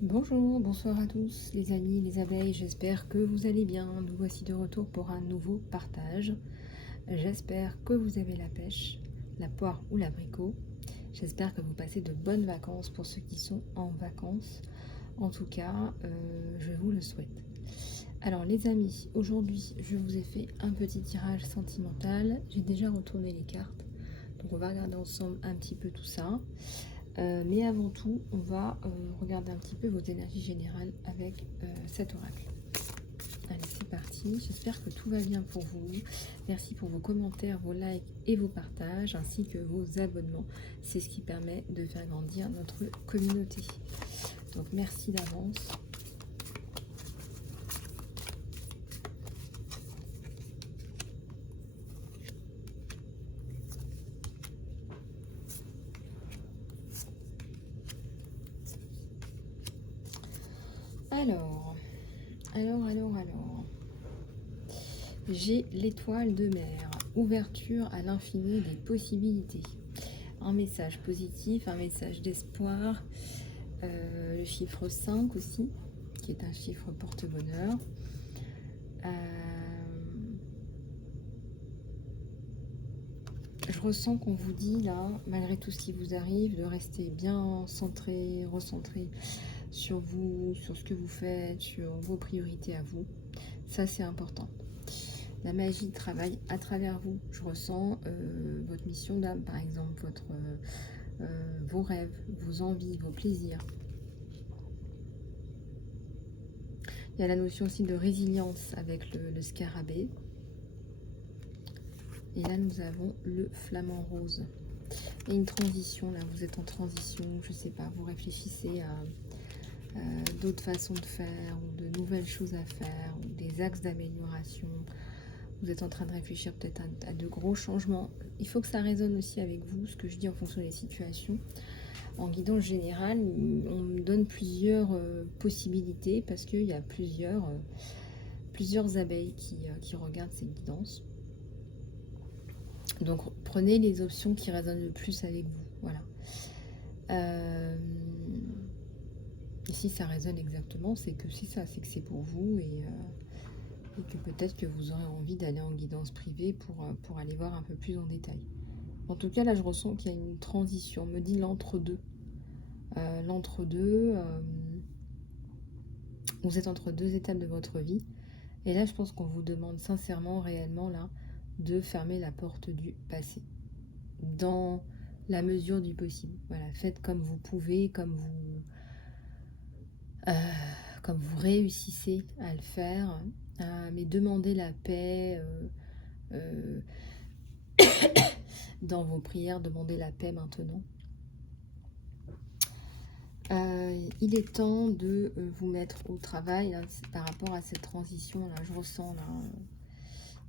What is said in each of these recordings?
Bonjour, bonsoir à tous les amis, les abeilles, j'espère que vous allez bien. Nous voici de retour pour un nouveau partage. J'espère que vous avez la pêche, la poire ou l'abricot. J'espère que vous passez de bonnes vacances pour ceux qui sont en vacances. En tout cas, je vous le souhaite. Alors les amis, aujourd'hui je vous ai fait un petit tirage sentimental. J'ai déjà retourné les cartes, donc on va regarder ensemble un petit peu tout ça. Mais avant tout, on va regarder un petit peu vos énergies générales avec cet oracle. Allez, c'est parti. J'espère que tout va bien pour vous. Merci pour vos commentaires, vos likes et vos partages, ainsi que vos abonnements. C'est ce qui permet de faire grandir notre communauté. Donc, merci d'avance. Alors. J'ai l'étoile de mer, ouverture à l'infini des possibilités. Un message positif, un message d'espoir. Le chiffre 5 aussi, qui est un chiffre porte-bonheur. Je ressens qu'on vous dit là, malgré tout ce qui vous arrive, de rester bien centré, recentré sur vous, sur ce que vous faites, sur vos priorités à vous. Ça, c'est important. La magie travaille à travers vous. Je ressens votre mission d'âme, par exemple, vos rêves, vos envies, vos plaisirs. Il y a la notion aussi de résilience avec le scarabée. Et là, nous avons le flamant rose. Et une transition, là, vous êtes en transition, je sais pas, vous réfléchissez à d'autres façons de faire, ou de nouvelles choses à faire, ou des axes d'amélioration. Vous êtes en train de réfléchir peut-être à de gros changements. Il faut que ça résonne aussi avec vous, ce que je dis en fonction des situations. En guidance générale, on me donne plusieurs possibilités, parce qu'il y a plusieurs abeilles qui regardent ces guidances. Donc prenez les options qui résonnent le plus avec vous. Voilà. Et si ça résonne exactement, c'est que c'est ça, c'est que c'est pour vous et que peut-être que vous aurez envie d'aller en guidance privée pour aller voir un peu plus en détail. En tout cas, là, je ressens qu'il y a une transition. On me dit l'entre-deux. L'entre-deux, vous êtes entre deux étapes de votre vie. Et là, je pense qu'on vous demande sincèrement, réellement, là, de fermer la porte du passé. Dans la mesure du possible. Voilà, faites comme vous pouvez, comme vous réussissez à le faire. Mais demandez la paix dans vos prières, demandez la paix maintenant. Il est temps de vous mettre au travail là, par rapport à cette transition là. Je ressens là,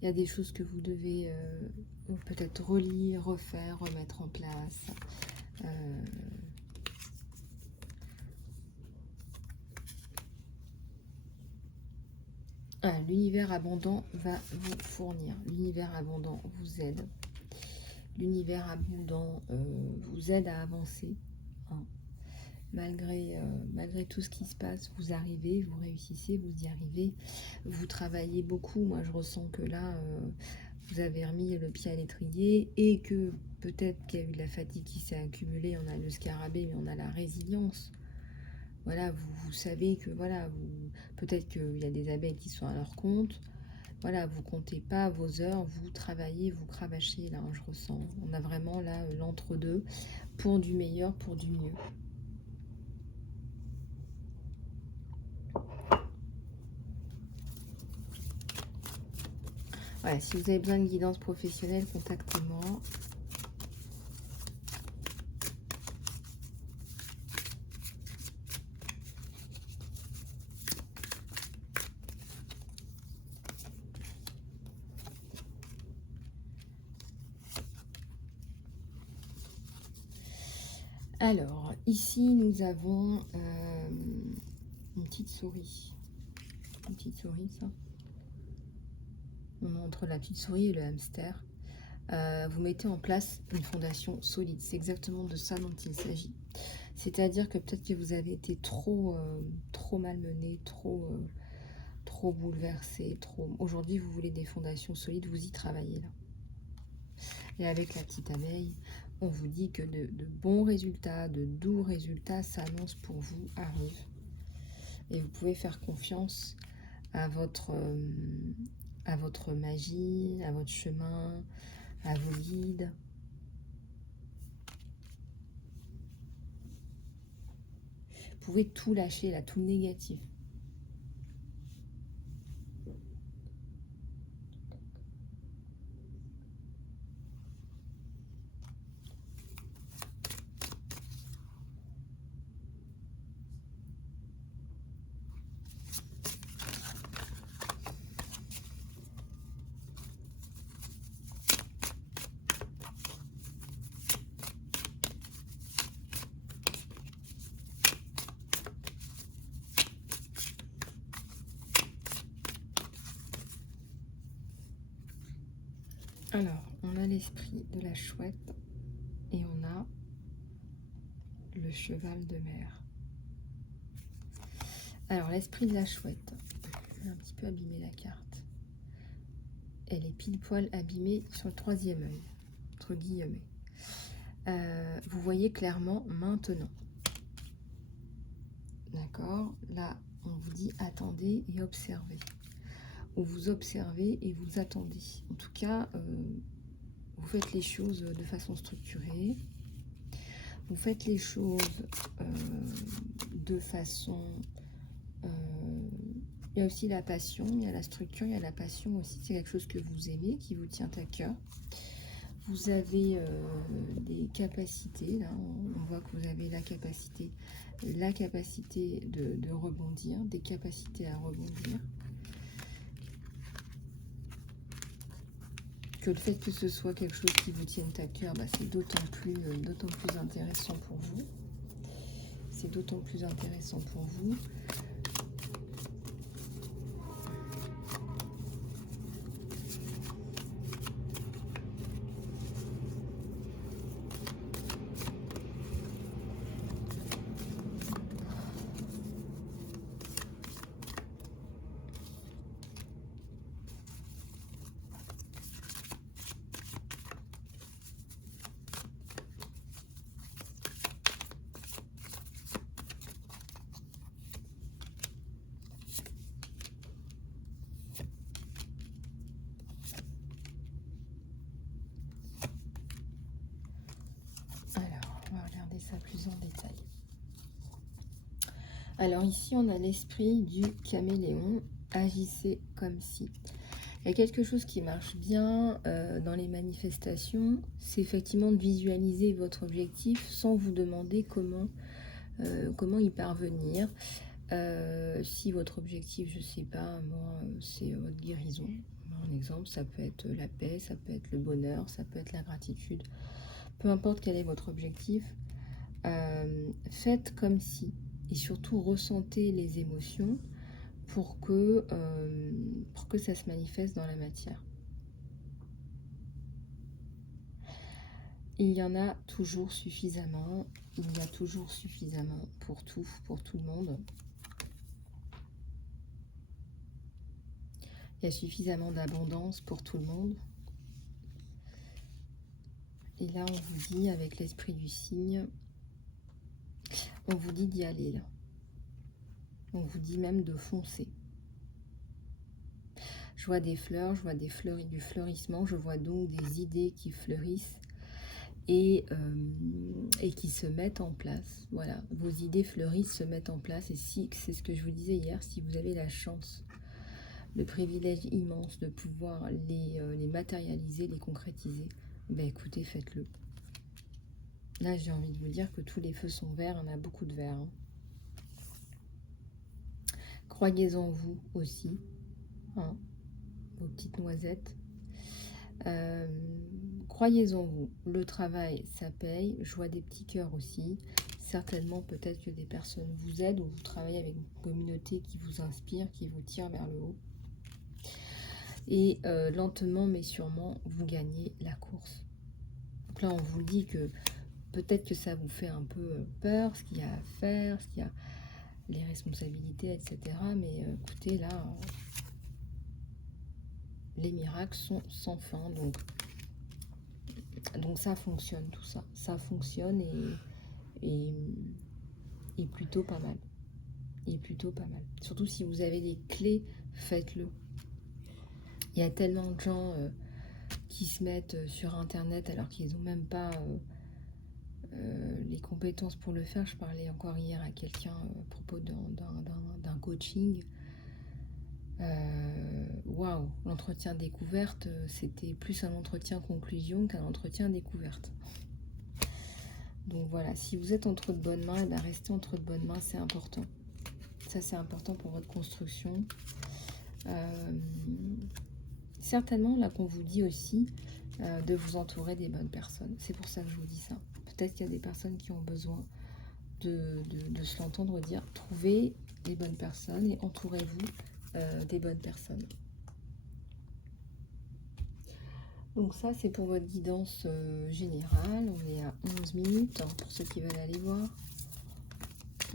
il y a des choses que vous devez peut-être relire, refaire, remettre en place. L'univers abondant va vous fournir. L'univers abondant vous aide. L'univers abondant vous aide à avancer. Hein. Malgré tout ce qui se passe, vous arrivez, vous réussissez, vous y arrivez. Vous travaillez beaucoup. Moi, je ressens que là, vous avez remis le pied à l'étrier et que peut-être qu'il y a eu de la fatigue qui s'est accumulée. On a le scarabée, mais on a la résilience. Voilà, vous savez que voilà, peut-être qu'il y a des abeilles qui sont à leur compte. Voilà, vous comptez pas vos heures, vous travaillez, vous cravachez, là, je ressens. On a vraiment là l'entre-deux pour du meilleur, pour du mieux. Voilà, si vous avez besoin de guidance professionnelle, contactez-moi. Alors, ici, nous avons une petite souris. Une petite souris, ça. On est entre la petite souris et le hamster. Vous mettez en place une fondation solide. C'est exactement de ça dont il s'agit. C'est-à-dire que peut-être que vous avez été trop malmené, trop bouleversé, trop... Aujourd'hui, vous voulez des fondations solides, vous y travaillez là. Et avec la petite abeille, on vous dit que de bons résultats, de doux résultats s'annoncent pour vous, arrivent. Et vous pouvez faire confiance à votre magie, à votre chemin, à vos guides. Vous pouvez tout lâcher là, tout le négatif. Alors, on a l'esprit de la chouette et on a le cheval de mer. Alors, l'esprit de la chouette, je vais un petit peu abîmer la carte. Elle est pile poil abîmée sur le troisième œil, entre guillemets. Vous voyez clairement maintenant. D'accord? Là, on vous dit attendez et observez. Ou vous observez et vous attendez. En tout cas, vous faites les choses de façon structurée. Vous faites les choses de façon... il y a aussi la passion, il y a la structure, il y a la passion aussi. C'est quelque chose que vous aimez, qui vous tient à cœur. Vous avez des capacités, là, on voit que vous avez la capacité de rebondir, des capacités à rebondir. Que le fait que ce soit quelque chose qui vous tienne à cœur, bah, c'est d'autant plus intéressant pour vous. C'est d'autant plus intéressant pour vous. Ça plus en détail. Alors ici on a l'esprit du caméléon, agissez comme si. Il y a quelque chose qui marche bien dans les manifestations, c'est effectivement de visualiser votre objectif sans vous demander comment y parvenir. Si votre objectif, je sais pas, moi, c'est votre guérison, par exemple, ça peut être la paix, ça peut être le bonheur, ça peut être la gratitude, peu importe quel est votre objectif. Faites comme si, et surtout ressentez les émotions pour que ça se manifeste dans la matière. Il y en a toujours suffisamment, il y a toujours suffisamment pour tout le monde. Il y a suffisamment d'abondance pour tout le monde. Et là, on vous dit, avec l'esprit du cygne, on vous dit d'y aller là. On vous dit même de foncer. Je vois des fleurs, je vois du fleurissement, je vois donc des idées qui fleurissent et qui se mettent en place. Voilà, vos idées fleurissent, se mettent en place. Et si, c'est ce que je vous disais hier, si vous avez la chance, le privilège immense de pouvoir les matérialiser, les concrétiser, ben écoutez, faites-le. Là, j'ai envie de vous dire que tous les feux sont verts, on a beaucoup de verts. Hein. Croyez en vous aussi, hein, vos petites noisettes. Croyez en vous, le travail, ça paye. Je vois des petits cœurs aussi. Certainement, peut-être que des personnes vous aident ou vous travaillez avec une communauté qui vous inspire, qui vous tire vers le haut. Et lentement mais sûrement, vous gagnez la course. Donc là, on vous dit que Peut-être que ça vous fait un peu peur, ce qu'il y a à faire, ce qu'il y a, les responsabilités, etc. Mais écoutez, là, les miracles sont sans fin. Donc ça fonctionne, tout ça. Ça fonctionne et, et plutôt pas mal. Et plutôt pas mal. Surtout si vous avez des clés, faites-le. Il y a tellement de gens qui se mettent sur Internet alors qu'ils n'ont même pas les compétences pour le faire. Je parlais encore hier à quelqu'un à propos d'un coaching. Waouh, l'entretien découverte, c'était plus un entretien conclusion qu'un entretien découverte. Donc voilà, si vous êtes entre de bonnes mains, restez entre de bonnes mains, c'est important. Ça, c'est important pour votre construction. Certainement, là qu'on vous dit aussi de vous entourer des bonnes personnes. C'est pour ça que je vous dis ça. Peut-être qu'il y a des personnes qui ont besoin de se l'entendre dire. Trouvez les bonnes personnes et entourez-vous des bonnes personnes. Donc ça, c'est pour votre guidance générale. On est à 11 minutes, hein, pour ceux qui veulent aller voir.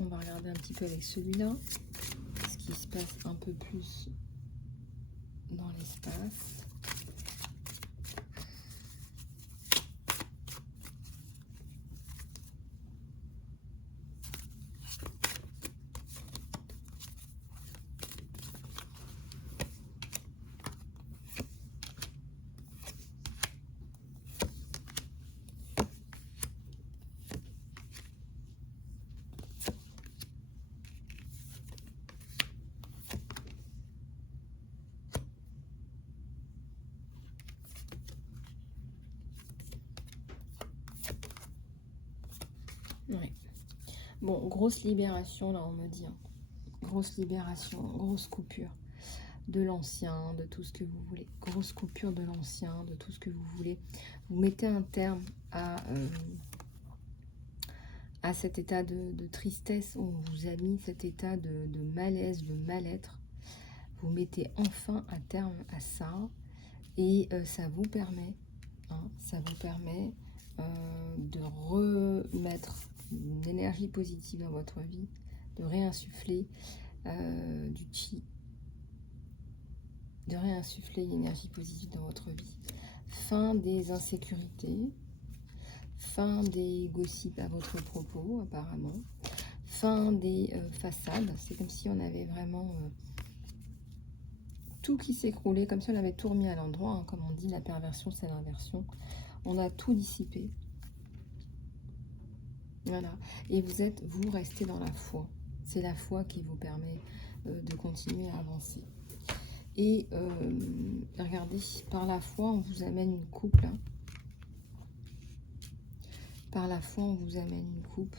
On va regarder un petit peu avec celui-là ce qui se passe un peu plus dans l'espace. Ouais. Bon, grosse libération, là, on me dit. Hein. Grosse libération, grosse coupure de l'ancien, de tout ce que vous voulez. Grosse coupure de l'ancien, de tout ce que vous voulez. Vous mettez un terme à cet état de tristesse. On vous a mis cet état de malaise, de mal-être. Vous mettez enfin un terme à ça. Et ça vous permet, de remettre une énergie positive dans votre vie, de réinsuffler du chi, de réinsuffler l'énergie positive dans votre vie. Fin des insécurités, fin des gossips à votre propos apparemment, fin des façades. C'est comme si on avait vraiment tout qui s'écroulait, comme si on avait tout remis à l'endroit, hein, comme on dit, la perversion c'est l'inversion. On a tout dissipé. Voilà. Et vous restez dans la foi. C'est la foi qui vous permet de continuer à avancer. Et regardez, par la foi, on vous amène une coupe là. Par la foi, on vous amène une coupe.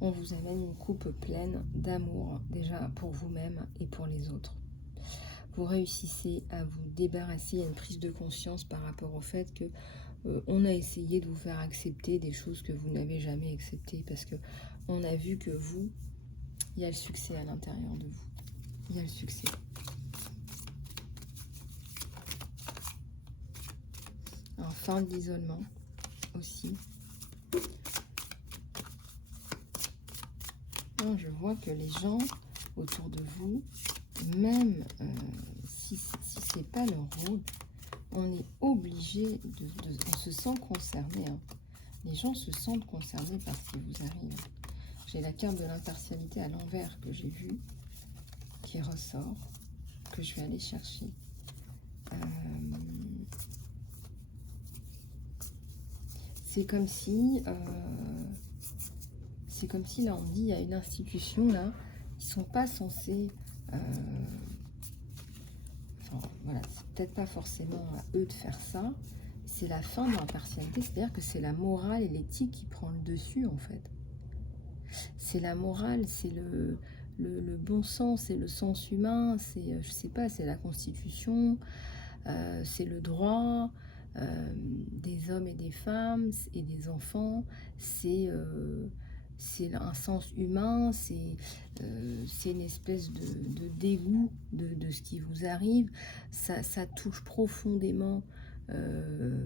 On vous amène une coupe pleine d'amour, déjà pour vous-même et pour les autres. Vous réussissez à vous débarrasser, il y a une prise de conscience par rapport au fait que on a essayé de vous faire accepter des choses que vous n'avez jamais acceptées, parce que on a vu que vous, il y a le succès à l'intérieur de vous. Il y a le succès. Alors, fin de l'isolement aussi. Alors, je vois que les gens autour de vous, même si c'est pas leur rôle, on est obligé on se sent concerné. Hein. Les gens se sentent concernés par ce qui vous arrive. J'ai la carte de l'impartialité à l'envers que j'ai vue, qui ressort, que je vais aller chercher. C'est comme si là on dit il y a une institution là, ils sont pas censés enfin voilà, c'est peut-être pas forcément à eux de faire ça, c'est la fin de l'impartialité, c'est-à-dire que c'est la morale et l'éthique qui prend le dessus en fait. C'est la morale, c'est le bon sens, c'est le sens humain, c'est je sais pas, c'est la constitution, c'est le droit des hommes et des femmes et des enfants, c'est c'est un sens humain, c'est une espèce de dégoût de ce qui vous arrive. Ça touche profondément euh,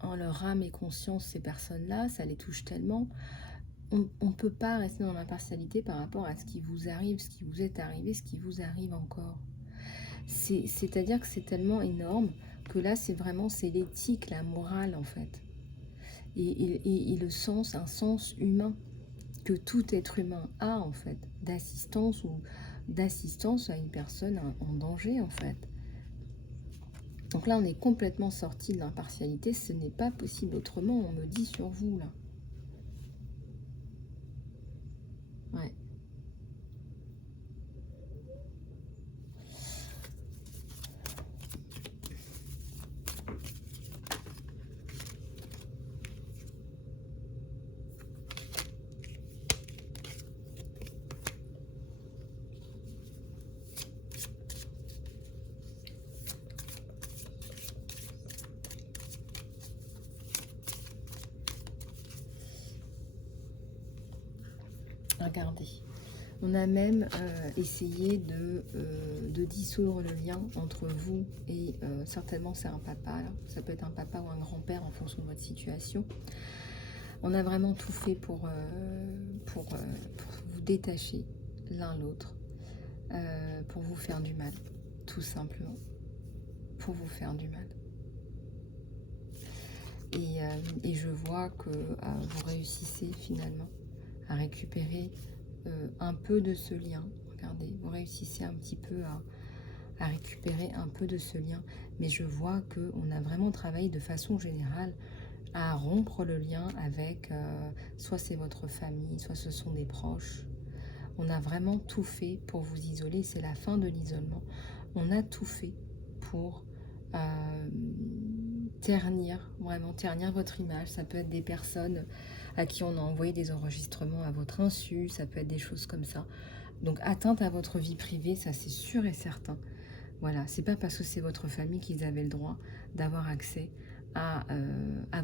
en leur âme et conscience ces personnes-là, ça les touche tellement. On ne peut pas rester dans l'impartialité par rapport à ce qui vous arrive, ce qui vous est arrivé, ce qui vous arrive encore. C'est-à-dire que c'est tellement énorme que là, c'est l'éthique, la morale en fait. Et le sens, un sens humain que tout être humain a en fait, d'assistance ou d'assistance à une personne en danger en fait. Donc là, on est complètement sorti de l'impartialité, ce n'est pas possible autrement, on me dit sur vous là. Ouais. Regardez. On a même essayé de dissoudre le lien entre vous et certainement c'est un papa, là. Ça peut être un papa ou un grand-père en fonction de votre situation. On a vraiment tout fait pour vous détacher l'un l'autre, pour vous faire du mal, tout simplement, pour vous faire du mal. Et je vois que vous réussissez finalement à récupérer un peu de ce lien. Regardez, vous réussissez un petit peu à récupérer un peu de ce lien. Mais je vois qu'on a vraiment travaillé de façon générale à rompre le lien avec, soit c'est votre famille, soit ce sont des proches. On a vraiment tout fait pour vous isoler. C'est la fin de l'isolement. On a tout fait pour ternir, vraiment ternir votre image. Ça peut être des personnes à qui on a envoyé des enregistrements à votre insu, ça peut être des choses comme ça. Donc atteinte à votre vie privée, ça c'est sûr et certain. Voilà, c'est pas parce que c'est votre famille qu'ils avaient le droit d'avoir accès à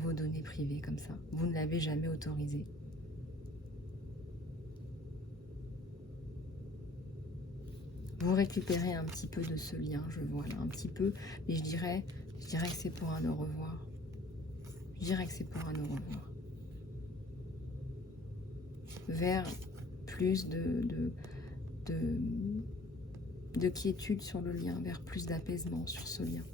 vos données privées comme ça. Vous ne l'avez jamais autorisé. Vous récupérez un petit peu de ce lien, je vois là, un petit peu, mais je dirais que c'est pour un au revoir. Je dirais que c'est pour un au revoir. Vers plus de quiétude sur le lien, vers plus d'apaisement sur ce lien.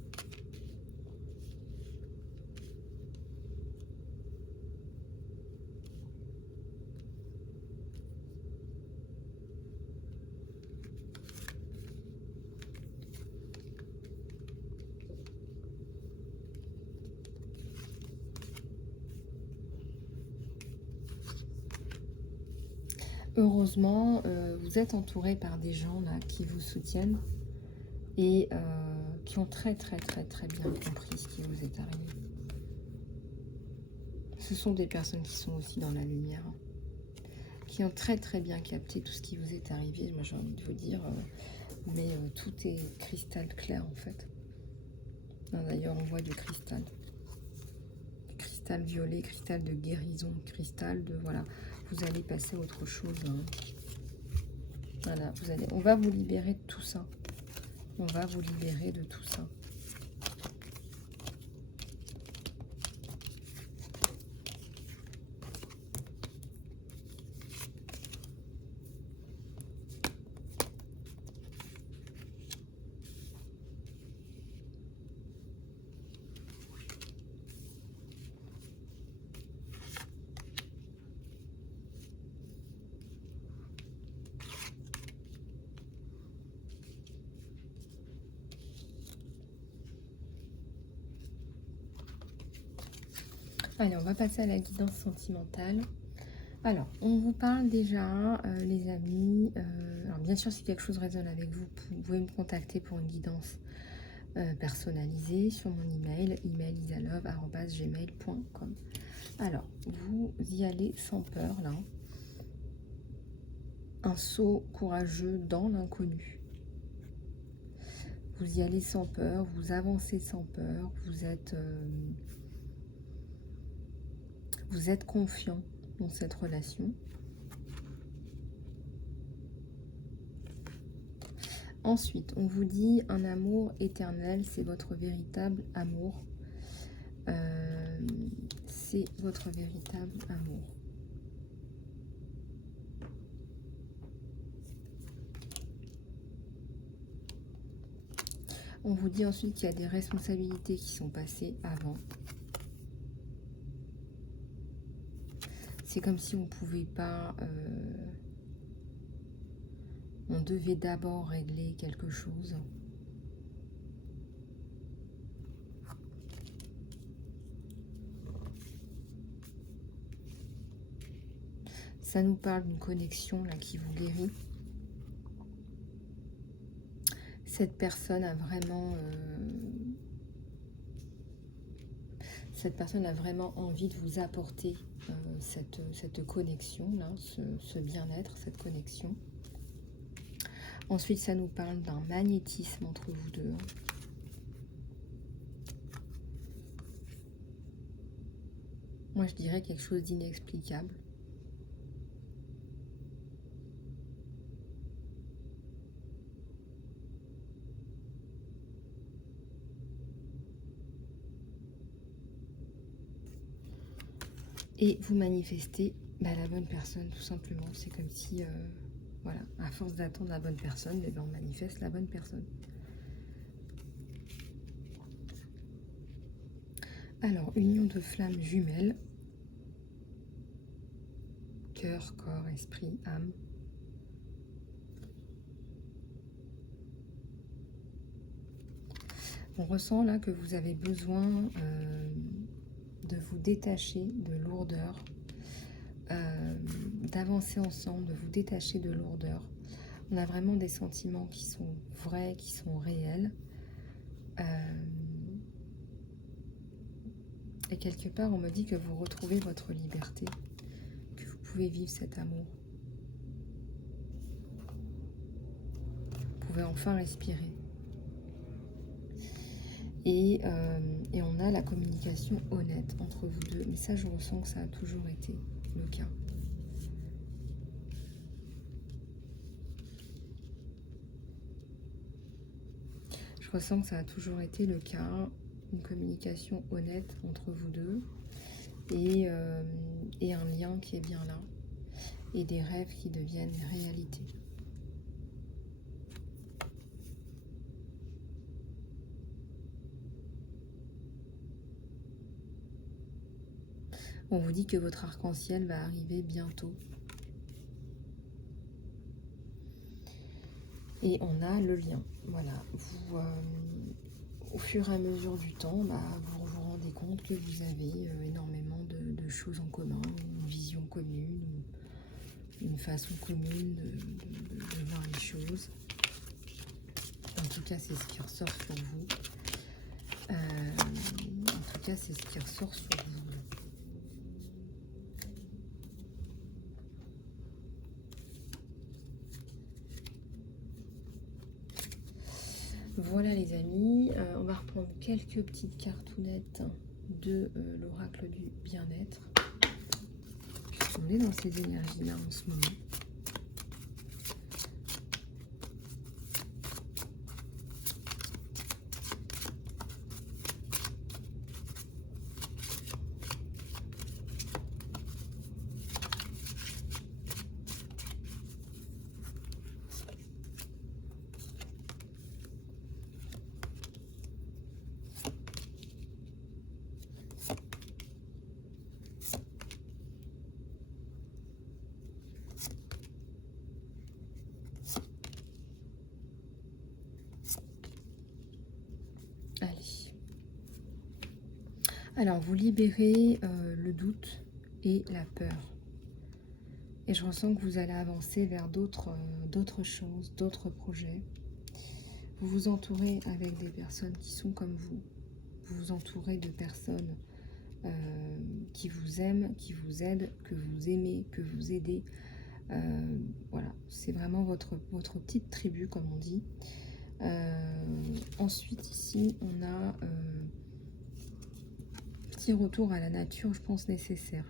Heureusement, vous êtes entouré par des gens là qui vous soutiennent et qui ont très bien compris ce qui vous est arrivé. Ce sont des personnes qui sont aussi dans la lumière, qui ont très bien capté tout ce qui vous est arrivé. Moi j'ai envie de vous dire, mais tout est cristal clair en fait. D'ailleurs on voit du cristal violet, cristal de guérison, cristal de voilà, vous allez passer à autre chose. Hein. Voilà, on va vous libérer de tout ça. On va vous libérer de tout ça. Allez, on va passer à la guidance sentimentale. Alors, on vous parle déjà, les amis. Alors, bien sûr, si quelque chose résonne avec vous, vous pouvez me contacter pour une guidance personnalisée sur mon email, emailisalove@gmail.com. Alors, vous y allez sans peur, là. Un saut courageux dans l'inconnu. Vous y allez sans peur, vous avancez sans peur, vous êtes confiant. dans cette relation. Ensuite, on vous dit un amour éternel, c'est votre véritable amour. C'est votre véritable amour. On vous dit ensuite qu'il y a des responsabilités qui sont passées avant. C'est comme si on ne pouvait pas... on devait d'abord régler quelque chose. Ça nous parle d'une connexion là qui vous guérit. Cette personne a vraiment... envie de vous apporter cette connexion, là, ce bien-être, cette connexion. Ensuite, ça nous parle d'un magnétisme entre vous deux. Moi, je dirais quelque chose d'inexplicable. Et vous manifestez la bonne personne, tout simplement. C'est comme si, voilà, à force d'attendre la bonne personne, on manifeste la bonne personne. Alors, union de flammes jumelles. Cœur, corps, esprit, âme. On ressent là que vous avez besoin de vous détacher de lourdeur, d'avancer ensemble, de vous détacher de lourdeur. On a vraiment des sentiments qui sont vrais, qui sont réels. Et quelque part, on me dit que vous retrouvez votre liberté, que vous pouvez vivre cet amour. Vous pouvez enfin respirer. Et on a la communication honnête entre vous deux. Mais ça, je ressens que ça a toujours été le cas. Je ressens que ça a toujours été le cas. Une communication honnête entre vous deux. Et un lien qui est bien là. Et des rêves qui deviennent réalité. On vous dit que votre arc-en-ciel va arriver bientôt. Et on a le lien. Voilà. Vous, au fur et à mesure du temps, vous vous rendez compte que vous avez énormément de choses en commun, une vision commune, une façon commune de voir les choses. En tout cas, c'est ce qui ressort sur vous. En tout cas, c'est ce qui ressort sur vous. Voilà les amis, on va reprendre quelques petites cartounettes de l'oracle du bien-être. On est dans ces énergies-là en ce moment. Allez. Alors, vous libérez le doute et la peur. Et je ressens que vous allez avancer vers d'autres choses, d'autres projets. Vous vous entourez avec des personnes qui sont comme vous. Vous vous entourez de personnes qui vous aiment, qui vous aident, que vous aimez, que vous aidez. Voilà, c'est vraiment votre petite tribu, comme on dit. Ensuite, ici, on a petit retour à la nature, je pense, nécessaire.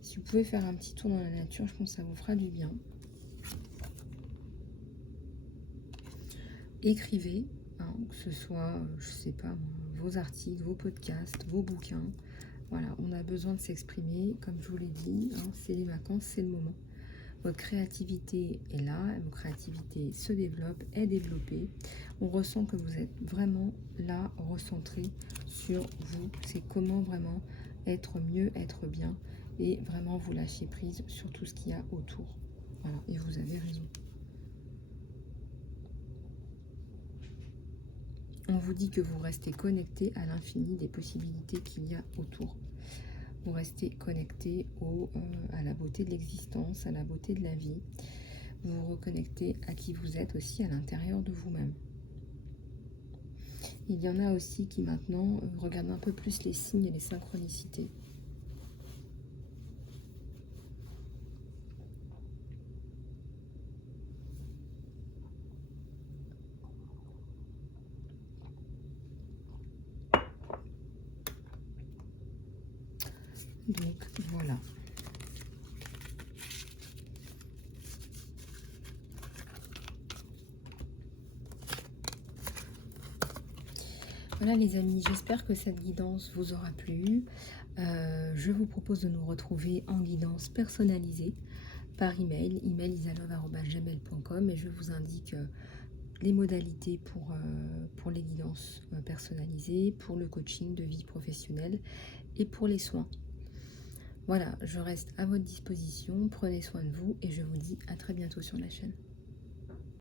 Si vous pouvez faire un petit tour dans la nature, je pense que ça vous fera du bien. Écrivez, hein, que ce soit, je sais pas, vos articles, vos podcasts, vos bouquins. Voilà, on a besoin de s'exprimer, comme je vous l'ai dit, hein, c'est les vacances, c'est le moment. Votre créativité est là, votre créativité se développe, est développée. On ressent que vous êtes vraiment là, recentré sur vous. C'est comment vraiment être mieux, être bien et vraiment vous lâcher prise sur tout ce qu'il y a autour. Voilà, et vous avez raison. On vous dit que vous restez connecté à l'infini des possibilités qu'il y a autour. Vous restez connecté à la beauté de l'existence, à la beauté de la vie. Vous vous reconnectez à qui vous êtes aussi à l'intérieur de vous-même. Il y en a aussi qui maintenant regardent un peu plus les signes et les synchronicités. Donc voilà. Voilà les amis, j'espère que cette guidance vous aura plu. Je vous propose de nous retrouver en guidance personnalisée par email, isalove@gmail.com, et je vous indique les modalités pour les guidances personnalisées, pour le coaching de vie professionnelle et pour les soins. Voilà, je reste à votre disposition, prenez soin de vous et je vous dis à très bientôt sur la chaîne.